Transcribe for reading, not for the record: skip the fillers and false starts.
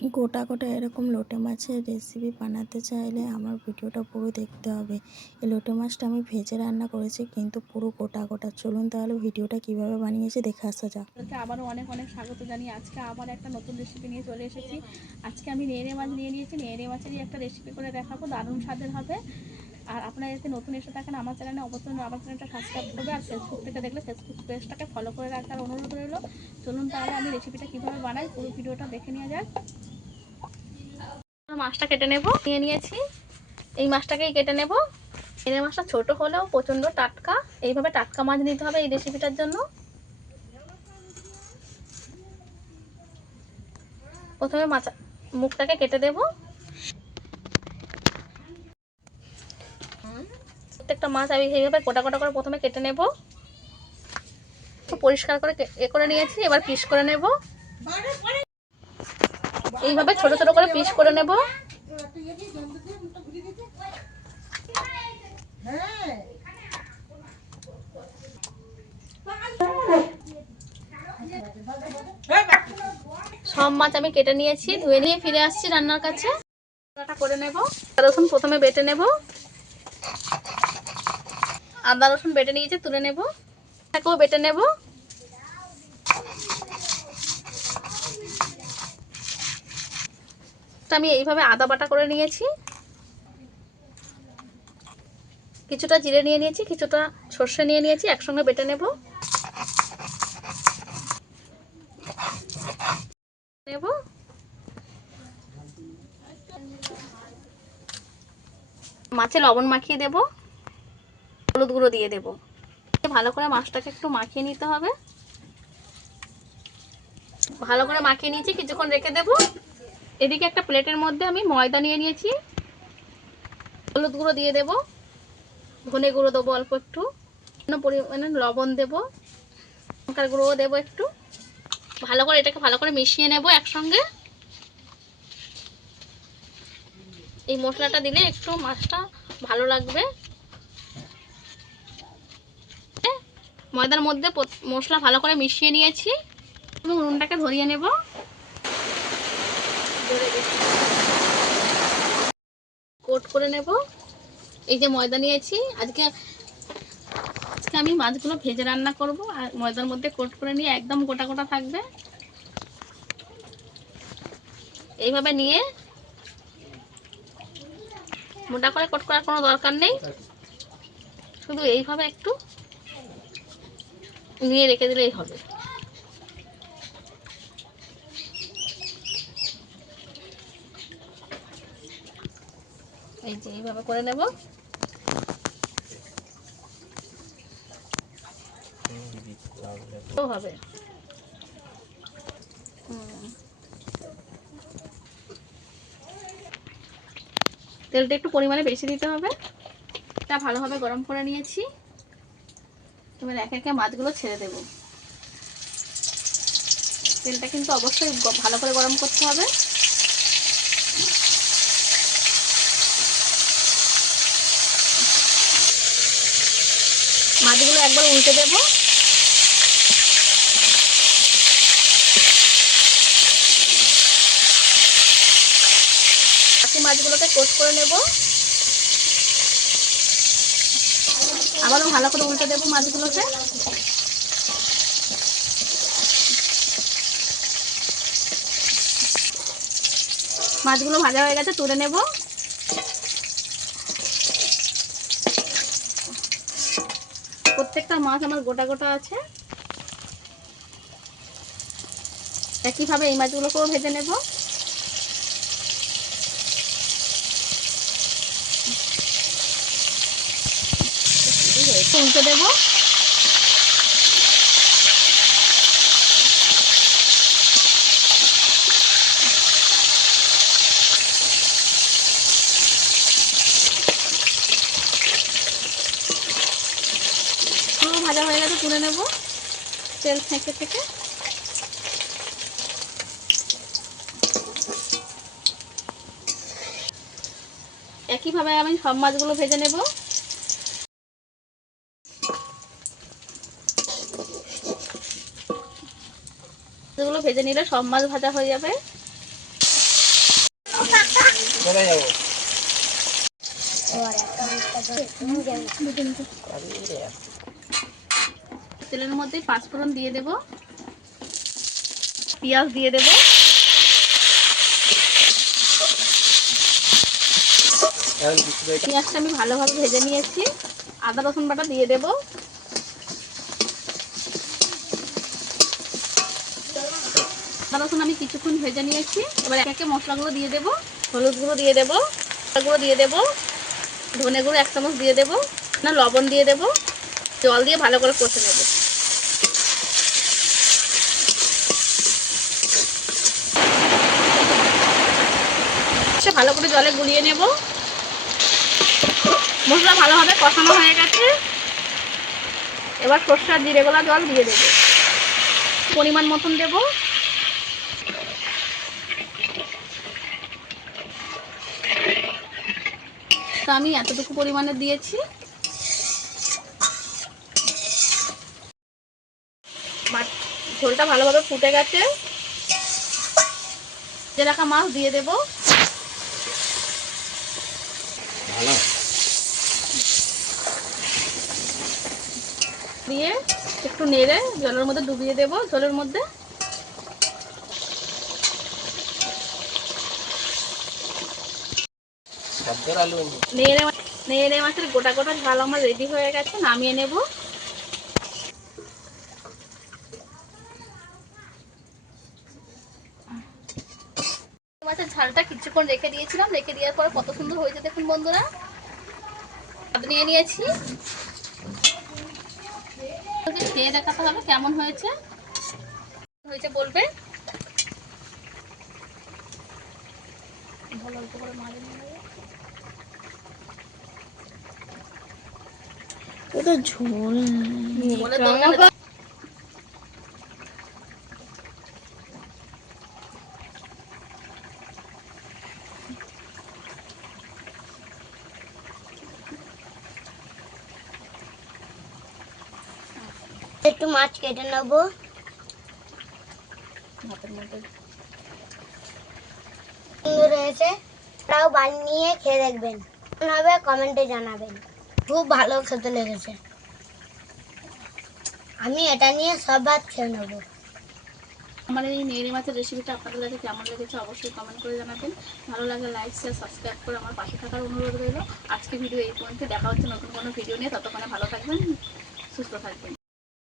গোটা গোটা এরকম লোটে মাছের রেসিপি বানাতে চাইলে আমার ভিডিওটা পুরো দেখতে হবে। এই লোটে মাছটা আমি ভেজে রান্না করেছি, কিন্তু পুরো গোটা গোটা। চলুন তাহলে ভিডিওটা কিভাবে বানিয়েছি দেখে আসা যাক। আবারও অনেক অনেক স্বাগত জানিয়ে আজকে আবার একটা নতুন রেসিপি নিয়ে চলে এসেছি। আজকে আমি নেড়ে মাছ নিয়ে নিয়েছি, নেড়ে মাছেরই একটা রেসিপি করে দেখাবো, দারুণ স্বাদের হবে। আর আপনারা যদি নতুন এসে থাকেন আমার চ্যানেলে, অবশ্যই আমার চ্যানেলটা সাবস্ক্রাইব করবে, আর ফেসবুক থেকে দেখলে ফেসবুক পেজটাকে ফলো করে রাখার অনুরোধ রইল। চলুন তাহলে আমি রেসিপিটা কীভাবে বানাই পুরো ভিডিওটা দেখে নেওয়া যাক। মাছটা কেটে নিয়ে নিয়েছি, এই মাছটাকেই কেটে নেব। এই মাছটা ছোট হলেও প্রচণ্ড টাটকা, এইভাবে টাটকা মাছ নিতে হবে এই রেসিপিটার জন্য। প্রথমে মাছ মুখটাকে কেটে দেব। প্রত্যেকটা মাছ আমি এইভাবে গোটা গোটা করে প্রথমে কেটে নেব। পরিষ্কার করে করে নিয়েছি, এবার পিস করে নেব। এইভাবে ছোট ছোট করে পিস করে নেব। সব মাছ আমি কেটে নিয়েছি, ধুয়ে নিয়ে ফিরে আসছি রান্নার কাছে। করে নেব। আদা রসুন প্রথমে বেটে নেব। আদা রসুন বেটে নিয়েছি, তুলে নেব। এটাকেও বেটে নেব। আমি এইভাবে আদা বাটা করে নিয়েছি। কিছুটা জিরে নিয়ে নিয়েছি, কিছুটা সর্ষে নিয়ে নিয়েছি, একসঙ্গে বেটে নেব। মাছে লবণ মাখিয়ে দেব, হলুদ গুঁড়ো দিয়ে দেব। ভালো করে মাছটাকে একটু মাখিয়ে নিতে হবে। ভালো করে মাখিয়ে নিয়েছি, কিছুক্ষণ রেখে দেব। এদিকে একটা প্লেটের মধ্যে আমি ময়দা নিয়ে নিয়েছি, হলুদ গুঁড়ো দিয়ে দেব, ধনে গুঁড়ো দেবো অল্প একটু, পরিমাণে লবণ দেব, লঙ্কার গুঁড়োও দেবো একটু। ভালো করে এটাকে ভালো করে মিশিয়ে নেব একসঙ্গে। এই মশলাটা দিলে একটু মাছটা ভালো লাগবে। ময়দার মধ্যে মশলা ভালো করে মিশিয়ে নিয়েছি এবং নুনটাকে ধরিয়ে নেব। কোট করে নেব। এই যে ময়দা নিয়েছি, আজকে আমি মাছগুলো ভেজে রান্না করব, আর ময়দার মধ্যে কোট করে নিয়ে একদম গোটা গোটা থাকবে। এইভাবে নিয়ে মোটা করে কোট করার কোনো দরকার নেই, শুধু এইভাবে একটু নিয়ে রেখে দিলেই হবে। এই যে এইভাবে করে নেব। হবে তেলটা একটু পরিমাণে বেশি দিতে হবে। এটা ভালোভাবে গরম করে নিয়েছি, এবার একে একে মাছগুলো ছেড়ে দেব। তেলটা কিন্তু অবশ্যই ভালো করে গরম করতে হবে। মাছগুলো একবার উল্টে দেব। বাকি মাছগুলোকে কোট করে নেব। আবারও ভালো করে উল্টে দেব মাছগুলোকে। মাছগুলো ভাজা হয়ে গেছে, তুলে নেব। প্রত্যেকটা মাছ আমার গোটা গোটা আছে। একইভাবে এই মাছগুলোকেও ভেজে নেব। উল্টে দেব। ভাজা হয়ে গেছে, তুলে নেব তেল থেকে থেকে। একইভাবে আমি সব মাছগুলো ভেজে নেব। মাছগুলো ভেজে নিলে সব মাছ ভাজা হয়ে যাবে। তেলের মধ্যে পাঁচফোড়ন দিয়ে দেব, পেঁয়াজ দিয়ে দেব, পেঁয়াজটা আমি ভালোভাবে ভেজে নিয়েছি। আদা রসুন বাটা দিয়ে দেব, আদা রসুন আমি কিছুক্ষণ ভেজে নিয়েছি। এবার একে একে মশলাগুলো দিয়ে দেব। হলুদ গুঁড়ো দিয়ে দেব, গুঁড়ো দিয়ে দেব, ধনে গুঁড়ো 1 চামচ দিয়ে দেব, না লবণ দিয়ে দেব, জল দিয়ে ভালো করে কষে নেব। ভালো করে জলে গুলিয়ে নেব। মশলা ভালোভাবে কষানো হয়ে গেছে। এবার সরষে আর জিরে গোলা জল দিয়ে দেব, পরিমাণ মতন দেব। তো আমি এতটুকু পরিমাণে দিয়েছি। ঝোলটা ভালোভাবে ফুটে গেছে। যে রাখা মাছ দিয়ে দেব, দিয়ে একটু নেড়ে জলের মধ্যে ডুবিয়ে দেব। ঝোলের মধ্যে নেড়ে মাছের গোটা গোটা ঝাল আমার রেডি হয়ে গেছে, নামিয়ে নেব। মাছের ঝালটা কিছুক্ষণ রেখে দিয়েছিলাম, রেখে দেওয়ার পরে কত সুন্দর হয়েছে দেখুন বন্ধুরা। নিয়ে নিয়েছি, খেয়ে দেখাতে হবে কেমন হয়েছে। হয়েছে বলবে। অল্প করে মাছ তো ঝোল একটু মাছ কেটে নেবো, ভাতের মধ্যে সুন্দর হয়েছে। তাও বানিয়ে খেয়ে দেখবেন, কেমন হবে কমেন্টে জানাবেন। খুব ভালো খেতে লেগেছে। আমি এটা নিয়ে সব ভাত খেয়ে নেবো। আমার এই নেড়ে মাছের রেসিপিটা আপনাদের কাছে কেমন লেগেছে অবশ্যই কমেন্ট করে জানাবেন। ভালো লাগলে লাইক শেয়ার সাবস্ক্রাইব করে আমার পাশে থাকার অনুরোধ রইল। আজকে ভিডিও এই পর্যন্ত, দেখা হচ্ছে নতুন কোনো ভিডিও নিয়ে। ততক্ষণে ভালো থাকবেন, সুস্থ থাকবেন।